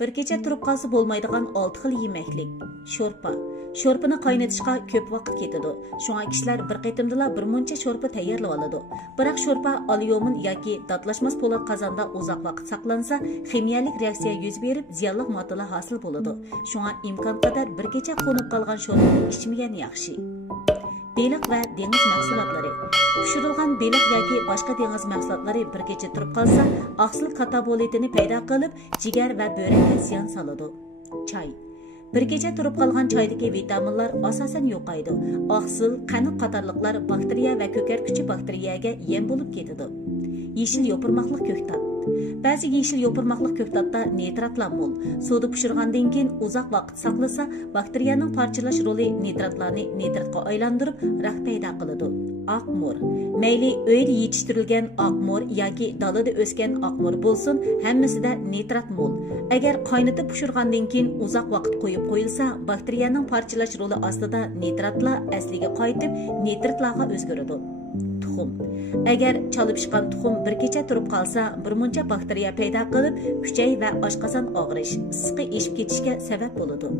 Bir kecha turib qolsa bo'lmaydigan 6 xil yemeklik. Sho'rpa. Sho'rpani qaynatishga ko'p vaqt ketadi. Shunga kishilar bir qitimdala bir muncha sho'rpa tayyorlab oladi. Biroq sho'rpa alyomin yoki datlashmas po'lat qozonda uzoq vaqt saqlansa, ximiyalik reaksiya yuz berib, ziyonli moddalar hosil bo'ladi. Shunga imkon qadar bir kecha qo'nib qolgan sho'rpani ichmagan yaxshi. Beliq va dengiz mahsulotlari. Pishirilgan beliq yoki boshqa dengiz mahsulotlari bir kecha turib qolsa, oqsil katabolitini paydo qilib, jigar va börekka ziyon soladi. Choy. Bir kecha turib qolgan choydagi vitaminlar asosan yo'qaydi. Oqsil, qanot qatorliqlar bakteriya va ko'karkuchi bakteriyaga yem bo'lib ketadi. Yeşil yopirmoqlik ko'ktat. Ba'zi yeşil yopirmoqlik ko'ktatda nitratlar mo'l. Suvda pishirgandan keyin uzoq vaqt saqlasa, bakteriyaning parchalash roli nitratlarni nitratga aylantirib, rak paydo qiladi. Oqmor. Mayli uyda yetishtirilgan oqmor yoki dalada o'sgan oqmor bo'lsin, hammasida nitrat mo'l. Agar qaynatib pishirgandan keyin uzoq vaqt qo'yib qo'yilsa, bakteriyaning parchalash roli ostida nitratlar asliga qaytib, nitratlarga o'zgaradi. Tuxum. Agar chalib chiqqan tuxum bir kecha turib qolsa, bir muncha bakteriya paydo qilib, kuchay va oshqozon og'rish, issiqqa eshib ketishga sabab bo'ladi.